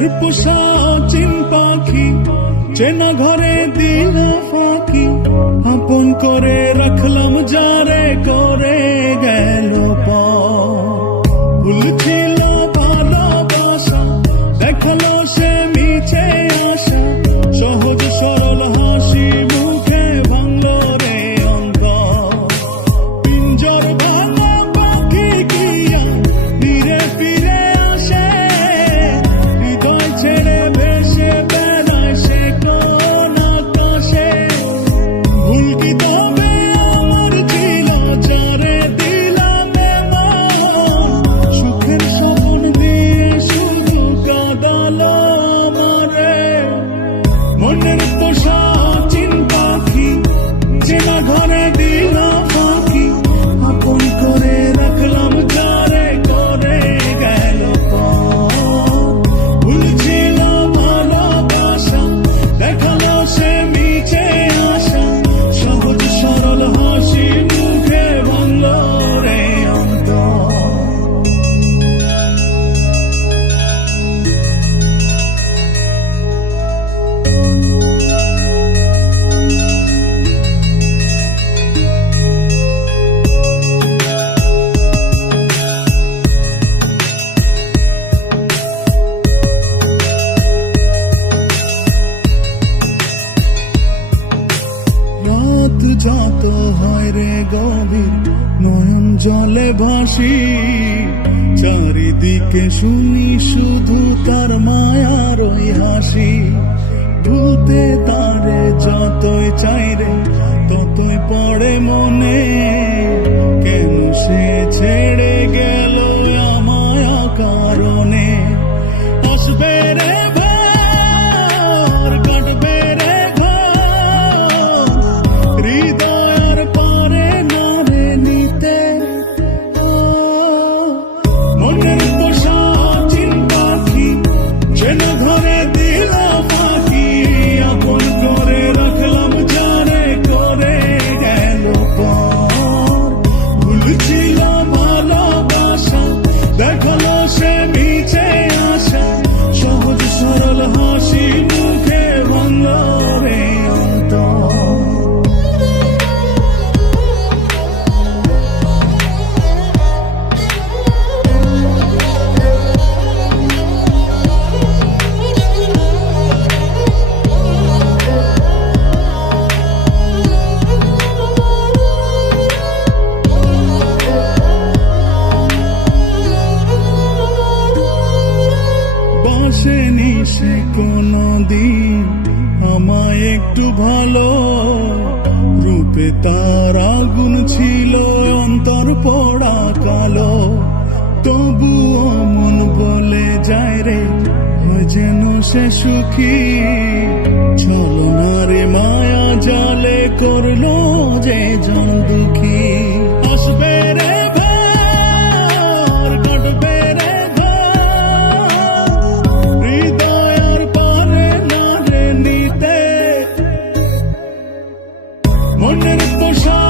মনের পোষা চিন পাখি চেনা ঘরে দিল ফাঁকি। আপন করে রাখলাম যারে করে গেল। রে গভীর নয়ন জলে ভাসি। চারিদিকে শুনি শুধু তার মায়ার ওই হাসি। ভুলতে তারে যতই চাই রে, ততই পড়ে মনে। কেন সে ছেড়ে সে কোনো দিন আমায় একটু ভালো রূপে তার আগুন ছিল অন্তর পড়া কালো। তবু মন বলে যায় রে যেন সে সুখী। চলো না রে মায়া জালে করল যে জন দুঃখী। মনের পোষা